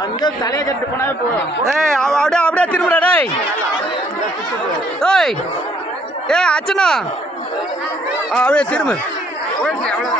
அண்ணா, தலையை கட்டு போதும். ஏய் அப்படியே அப்படியே டேய். ஏய் ஏய் அச்சனா அப்படியே 我也不了。